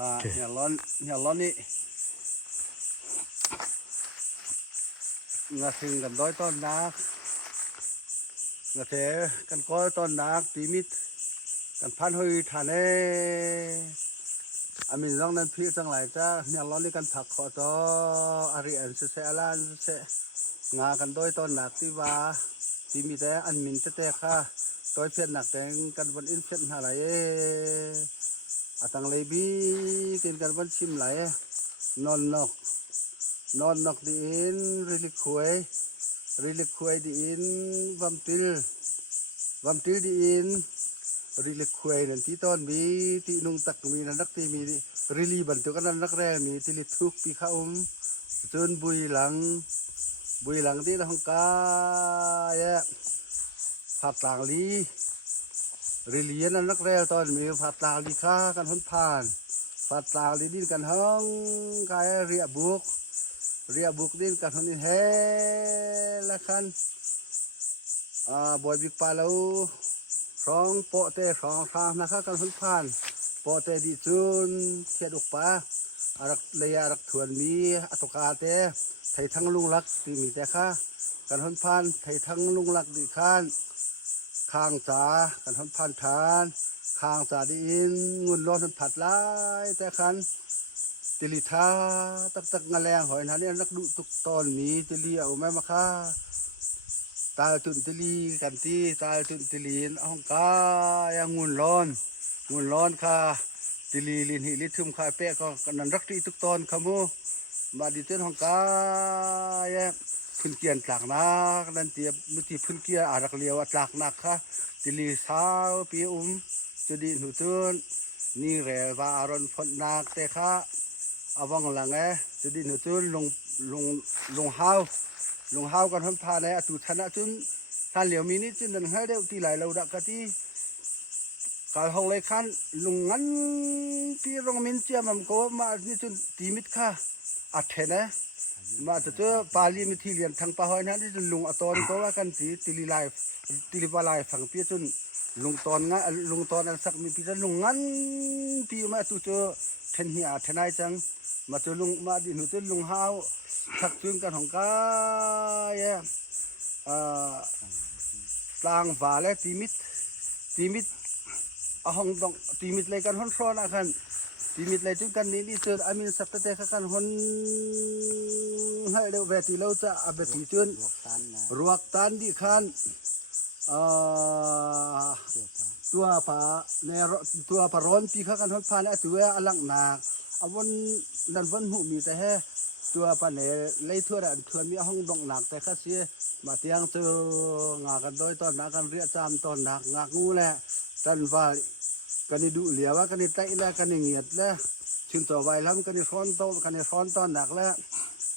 ค่ะเนี่ยร้อนนี่งาถึงกันร้อยต้นนักงาเถกันก้อยต้นนักตีมิดกันพันหุยฐานอามินร้องนั้นพี่จังหลายจ้าเนี่ยร้อนนี่กันผักขอต่ออาริอันเสอลานเสงากันร้อยต้นนักที่ว่าตีมีแต่อันมินแต่ค่ะต้อยเพี้ยนหนักแต่งกันวันอินเพี้ยนอะไรอาตังเลยบีกินกันวันชิมไหลนอนนอกดีอินริลิควยดีอินวัมติลดีอินริลิควยนั่นที่ต้นมีที่นุ่งตักมีนักที่มีริลีบันตุกันนักแร่มีที่ลิทุกปีข้าวจนบุยหลังที่ละห้องกายผัดต่างลีริลีนั่นนักแร่ตอนมีผัดต่างลีข้ากันพ้นผ่านผัดต่างลีดินกันห้องกายเรียบุกดินกันคนนี้เฮละคันบอยบิ๊กปาลูร้องโปะเตะร้องทางนะครับกันคนผ่านโปะเตะดิจุนเทียดอุปาอารักเลยอารักถวนมีอัตกาเตะไทยทั้งลุงลักที่มีแต่ค่ะกันคนผ่านไทยทั้งลุงลักดีข้างจ่ากันคนผ่านฐานข้างจ่าดีอินงุนร้อนผัดไล่แต่คันติลิท่าตักงาแรงหอยนันนี่นักดุตุกตอนมีติลีเอาไหมมาค่ะตาตุนติลีกันที่ตาตุนติลีนห้องกายังงุนร้อนค่ะติลีลินหิลิทึมค่ะเป๊ะก็กันนันรักที่ตุกตอนขโมมาดิเต้นห้องกาพื้นเกียนจากนักนั่นเตียบมิติพื้นเกียอารักเลียวจากนักค่ะติลีสาวปีจะดีหนูตุนนี่แหละว่าอารมณ์พนักแต่ค่ะอาวังหลังจะดีหนูจุนลงห้าวกันทั้งพาในตุชนะจุนท่านเหลียวมีนิดจุนนั่นให้เดียวที่ไหลเราดักกะที่การห้องเลยขันลงงั้นที่โรงมินเจียมันก็มานี่จุนตีมิดค่ะอัดเทนะมาจะเจอปาลีมิทีเลียนทางปะหอยนั้นที่จุนลงอตอนก็ว่ากันตีลีปลายฝั่งพี่จุนลงตอนงั้นลงตอนนั้นสักมีพี่จะลงงั้นพี่มาตุเจอเทนเฮียเทนายจังมาจะลงมาดิหนูจะลงห้าวชักจุนกันของกายกลางฝ่าและตีมิดห้องต้องตีมิดเลยกันห้องซ้อนอาคันตีมิดเลยจุนกันนี่เจออามินสักแต่กันห้องให้เร็วแบบที่เราจะอาแบบที่จุนรวกตันดิคันตัวผาในตัวผาร้อนปีข้ากันห้องพาในตัวอลังนาวันนั้นวันหูมีแต่แค่ตัวปนเนเลยทั่วด่านทั่วมีห้องดงหนักแต่ข้าเสียมาเตียงเจองากันโดยตอนนักกันเรียจามตอนหนักงากงูแหละจันว่ากันนี่ดูเหลียวว่ากันนี่ไตแล้วกันนี่เงียดแล้วชินต่อไว้แล้วกันนี่ฟ้อนโตกันนี่ฟ้อนตอนหนักแล้ว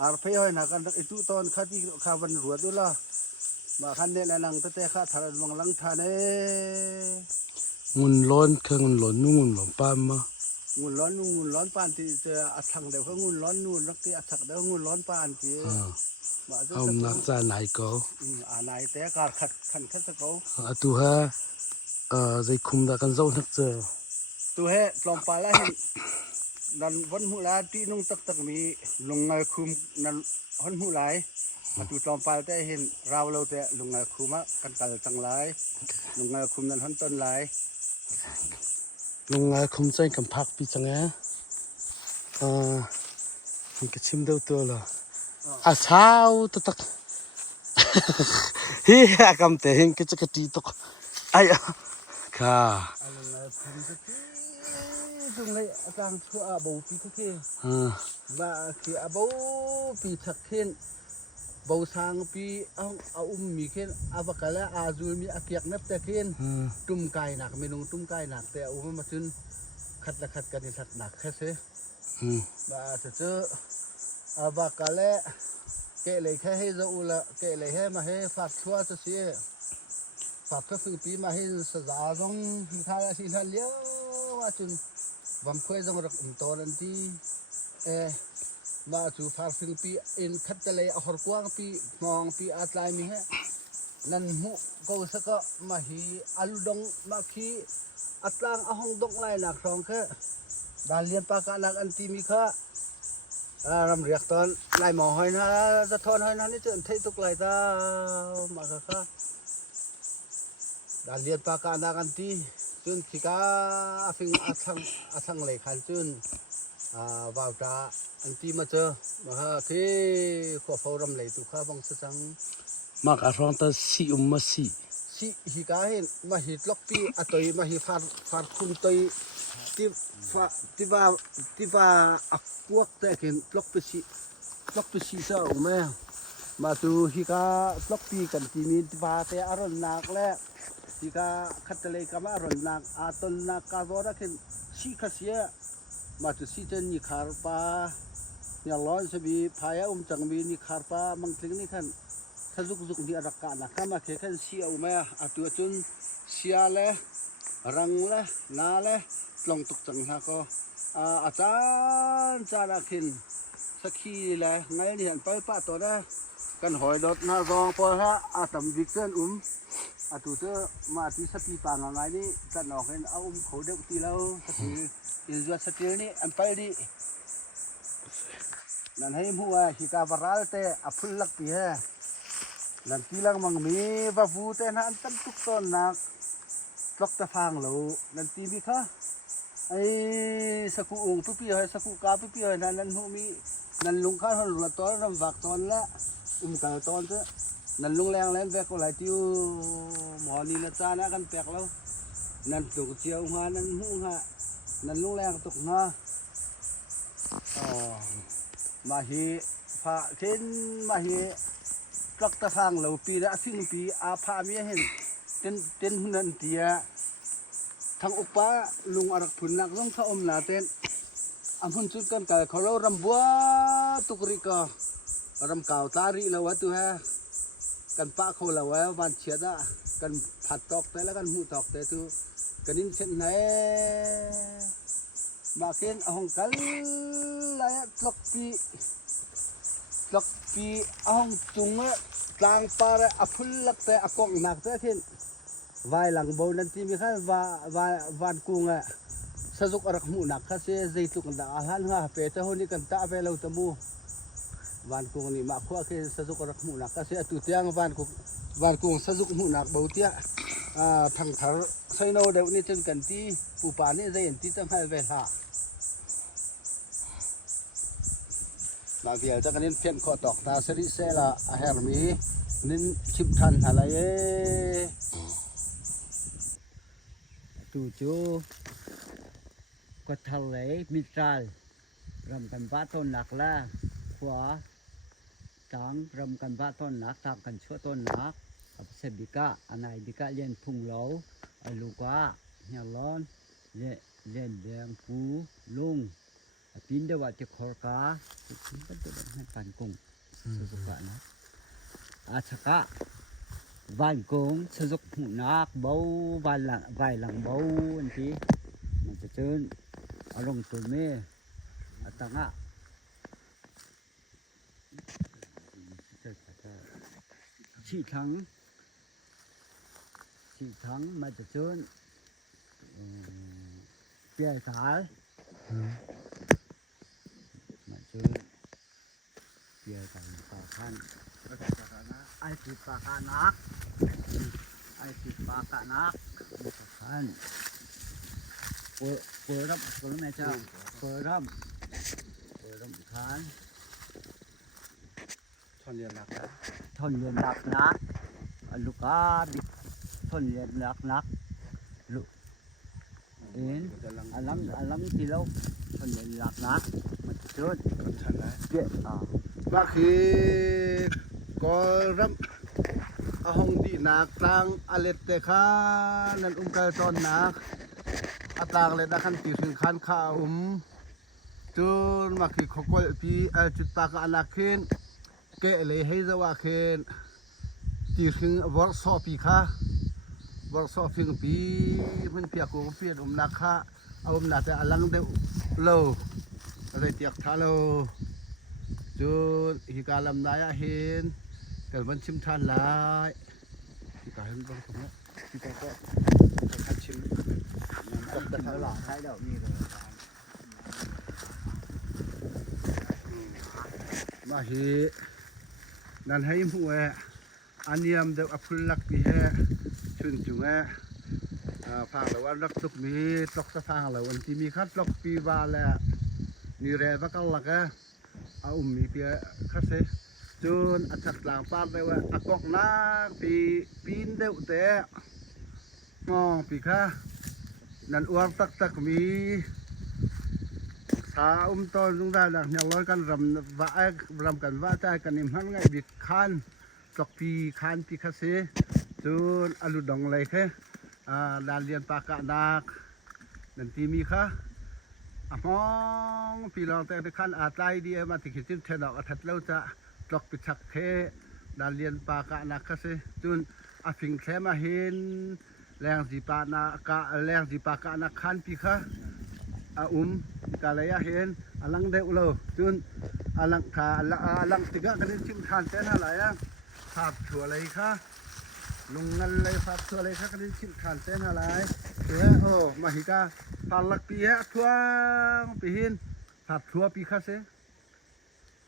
อาร์เพย์ให้หนักกันไอตู้ตอนข้าที่ข้าวันรวดด้วยล่ะมาคันเนี่ยนังแต่ข้าทารันวังลังทานงุนร้อนเครื่องหล่นนุ่งหล่นปามมางูร้อนปานที่จะอัดทังเดี๋ยวเขางูร้อนนู่นนักที่อัดทักเดี๋ยวงูร้อนปานที่เอานักจะไหนก็ไหนแต่การขันสกตัวฮะใจคุมตะกันเจ้านักเจอตัวเฮปลอมปลาแล้วนั่นวันหูลาที่นุ่งตักมีลงเงยคุมนั่นวันหูหลายมาตัวปลอมปลาแต่เห็นเราแต่ลงเงยคุมกันกัลจังไรลงเงยคุมนั่นหันต้นหลายลงงาคมใจกับพักปีจังมันก็ชิมเดียวตัวละเช้าตักเฮียกำเตะเห็นก็จะกระตีตกไอ้ค่ะตรงนี้อาจารย์ชั่วบูปีทุกทีว่าคือบูปีทักเข่นบูสางปีเอามีเข่นอาบกะละอาจูมีอาเกียกนับแต่เข่นตุ้มไก่หนักเมนูตุ้มไก่หนักแต่มาจนขัดกันในสัตว์หนักแค่เสียว่าจะเจออาบกะละเกะเลยแค่ให้จะอุละเกะเลยให้มาให้ฝากชั่วจะเสียฝากก็คือปีมาให้สะอาดต้องพิธาสิทันเลี้ยวว่าจนวันเพื่อจะมาอุ่นตอนที่มาจูฝากฟิงปีอินคัดจะเลยเอาหัวกว้างปีมองปีอาตายมีให้นั่นหูก็สักมาฮีอัลดงมาคี อัตลางอหงดกไล่หนักสองคือดานเรียนปากะนักอันตีมีค่ะรำเรียกตอนไล่หมอหอยนะจะทอนหอยนะนี่จะเทตุกไล่ตามากะค่ะดานเรียนปากะนักอันตีจุนขิกาฟิงอาทังเลยขันจุนวาวตาอันตีมาเจอมาฮะที่ขวบเขารำเลยตุค่ะบังสังมักอารองตาสิมาสิ si hika hin ma hi tlok pi atoi ma hi far khun toi ti va akuak te ken tlok pi si sa o me ma tu hika tlok pi kan ti mi ti va te aron nak le hika khatale ka ma aron nak aton nak ka bo ra ken si khasia ma tu si ten ni khar pa ya lon se bi phaya chang bi ni khar pa mang tling ni khanถ้าจุกๆนี่รักกันนะข้ามาเขียนเสียอุมาอัตัวจุนเสียเลยรังเลยนาเลยลงตุกจังนะก็อาจารย์จาราคินสักขีเลยไงนี่เห็นไปป้าตัวได้กันหอยดดนารองพอฮะอาตมวิกเซนอาตัวเจอมาที่สปีปางไงนี่จัดออกเห็นเอาเขาเด็กตีเราสักทีอินจัวสตีนี่อันไปดินั่นให้มัวฮิกาบาราลเตอพุลลักปีฮะนั่นที่ลังมังมีว่าฟูเตนะอันตั้งทุกต้นนักตกตะฟางโลนั่นที่มีค่ะไอ้สกุองตุปีให้สกุกาตุปีให้นั่นหูมีนั่นลุงข้าหันละตอนรำวักตอนละกาตอนเถอะนั่นลุงแรงแรงแบกก็หลายติ้วหมอนี่นะจ้านะกันแปลกแล้วนั่นตุกเจียวหัวนั่นหูฮะนั่นลุงแรงตุกนะมาฮีพระเข็นมาฮีตกตะฟางโลปีละสิ่งปีอาภามีเห็นเต้นหุ่นนันเตียทางอุปะลุงอรักพุนนักต้องข้าอมนาเต้นอันพุ่นจุดกันกับเขาเรารำบัวตุกริการำเก่าตารีเราวัดตัวฮะกันป้าเขาเราไว้วันเชียดะกันผัดตอกแต่แล้วกันหูตอกแต่ตัวกันนินเช่นไหนมาเข็นห้องกันลายตกปีห้องจุงกลางป่าเลยอพุลลักแต่อกองหนักแต่เข็นวายหลังโบนันที่มีแค่วันกุ้งสะจุกอรักหมูหนักแค่เสียใจตุกดักอาหารหัวเปรี้ยวนี่กันตาไปเราตะมูวันกุ้งนี่มาขั้วแค่สะจุกอรักหมูหนักแค่เสียตุเตียงวันกุ้งสะจุกหมูหนักเบาเตี้ยทางทางไซโนเดี๋ยวนี้จนกันที่ปูปานี่จะเห็นที่ตั้งให้เวลาบางทีจะกันนินเพี้ยนขอตอกตาสริเซละอาหารมีนินชิบทันอะไรตูจูก็ทะเลมิตรลรำกันบ้าต้นหนักละขวาตังรำกันบ้าต้นหนักทำกันชั่วต้นหนักอับเสบิกะอันไหนบิกะเลียนพุงเหลาไอลูกว่าเฮียร้อนเลียนแดงปูลุงปีนเดว่าจะขอร์กาปีนก็จะให้ปันกุ้งสุกะนะอาชกะวันกุ้งสจุกหูนักเบาวันหลังเบาอันที่มันจะเจออารมณ์ตัวเมื่อตั้งฉีดทั้งมันจะเจอเปียสายมาเจอเปียสายปากขันไอติดปากกานักขันเปิดรับแม่เจ้าเปิดรับขันทนเรียนหนักนะลูกอาบิทนเรียนหนักลูกเอ็นอันล้ำที่เราทนเรียนหนักนะมันจะจุดเด็ดว่าคือก็รับห้องดีนักตังอเลตเตค่านั่นกายตอนนักต่างเลยนะขันตีถึงขันข้าจุนมาคือขกวปีจุดปากอนาเคนเกะเลยให้จะว่าเคนตีถึงวอร์ซอปีค่ะวอร์ซอฟิงปีมันเปียกกูเปียนักค่ะเอาหนักแต่อลังเดวโลอะไรเตียกท่าโลจุนฮิกาลำนายเห็นแต่วันชิมทานหลายฮิกาเห็นบ้างผมนะฮิกาก็ขัดชิม ตกตะทางหลัง ใช้ดอกนี้เลย มาฮีนั่นให้หมู่อันยามเด็กอภุลักปีแฮชุนจุงพางละวันรักตุกมีตกตะทางละวันที่มีคัดตกปีบาละนี่แร่บักลักเอามีเปียคัดเสจนอัดหลังปาดเลยว่าอากอกนาปีนเดวเตะมองปีค่ะนั่นอวงตักมีสาตอนลุงได้หลังอย่างร้อยกันรำกันว่าใจกันนิ่มหันไงบิดคันตกปีคันปีคัดเสจนอลุดองเลยค่ะดานเรียนปากะนักนั่นที่มีค่ะมองพี่น้องแต่ขั้นอาตายดีมาติดจิ้มเทนอกทัดเล่าจะตกปิชักเทดานเรียนปากะนักค่ะสิจนฟิงแค่มาเห็นแรงสีปานักแรงสีปากะนักคันปีค่ะกาเลยเห็นอลังเดวโลจนอลังขาอลังติกะกันจิ้มทานเส้นอะไรภาพชัวเลยค่ะลุงงันเลยภาพชัวเลยค่ะกันจิ้มทานเส้นอะไรโอ้มาฮิกาพาลักปีทั่วปีหินภาพชัวปีค่ะเส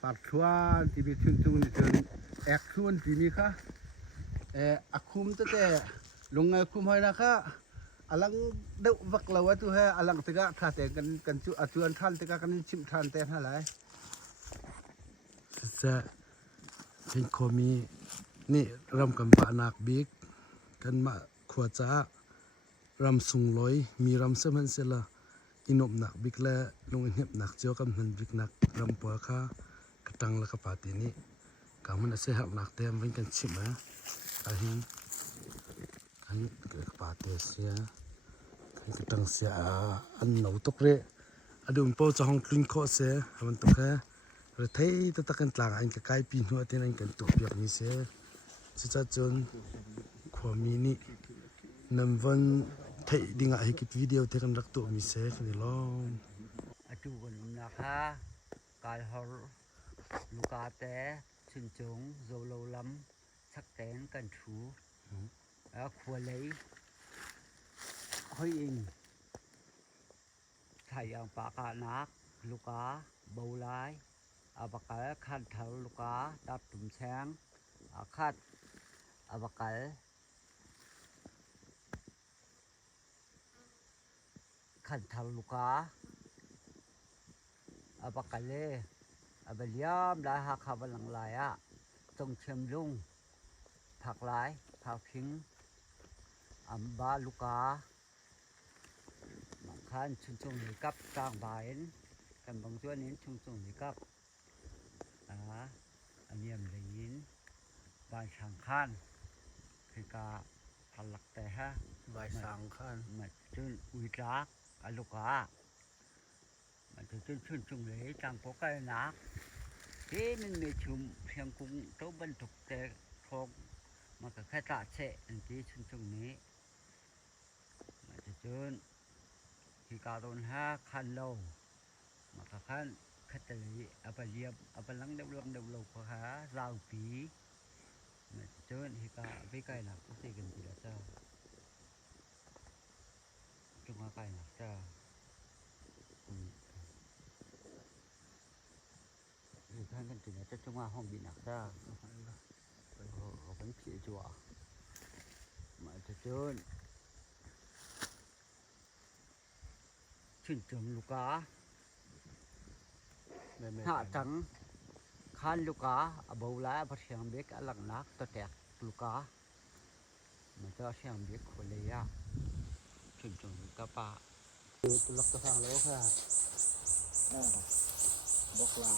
ภาพชัวที่มีชุนจุงนี่จนแอกชุนที่มีค่ะอาคุมแต่ลุงไงคุมให้นะคะอลังเดววักเราว่าตัวให้อลังติกะท่าแต่กันจุจวนท่านติกะกันชิมท่านแต่อะไร จะเป็นโคมีนี่รำกันปานักบิ๊กกันมาขวาจ้ารำสุงลอยมีรำเสมันเสละอินบหนักบิ๊กและลงเงียบหนักเจียวกับนันบิ๊กหนักรำปัวข้ากระตังและกระปาตีนี้กามันเสียหักหนักเต็มเป็นกันชิมนะอาหินกันกระปาเตเสียกันกระตังเสียอันหนูตกเร่อดุมโปจะห้องคลินโคเสียมันตกแค่เราเทตะตะกันตลางอันกระไกปีนหัวเทนันกันตัวเปียกมีเสียจะจนความมีนี่นำวันเทดิ่งให้คลิปวิดีโอเทกันรักตัวมีเสียกันนี่ล้อม จูกันนะคะกายฮอลลูกาแต่ชุนจงโซโลลัมสักแตนกันชูขวเลยเฮ้ยอิงไทยอย่างปากานักลูกาเบาลายอาบกาขันเถาลูกาดับตุ่มแสงขัดอาบกาขันเถาลูกาอาบกาเลอาบเลียมลายหักขบหลังลายตรงเชียมลุงผักลายผักพิงอัมบาลูกาบางคันชุนชงหนีกับสร้างบายกันบางส่วนนี้ชุนชงหนีกับอันนี้มันยินบานช่างคันคือกาพลักแต่ฮะ บ่ายสามขั้น มันจนอุยรักอลูกามันจะชุนชงหนีจังพวกไอ้นักที่มันมีชุมเพียงกุ้งโต๊ะบรรทุกแต่ทองมันก็แค่ตาเชะอันที่ชุนชงนี้มันจะจนที่การโดนคันโลมันก็คันคัตลีเอาไปเลียบเอาไปลังเดวลก็หาราวปีมันจะจนที่การไปไกลหนักก็สิกันทีละเจ้าจงมาไกลหนักเจ้าคือท่านกันทีละจะจงมาห้องบินหนักเจ้าเขาเป็นผีจั่วมันจะจนชื่นชมลูกาหาจังคันลูกาเบาหลายพอเสียงเบกหลังนักตะแตกลูกามันจะเสียงเบกคนเลยชื่นชมลูกาป่า ล็อกตะทางแล้วค่ะบอกลา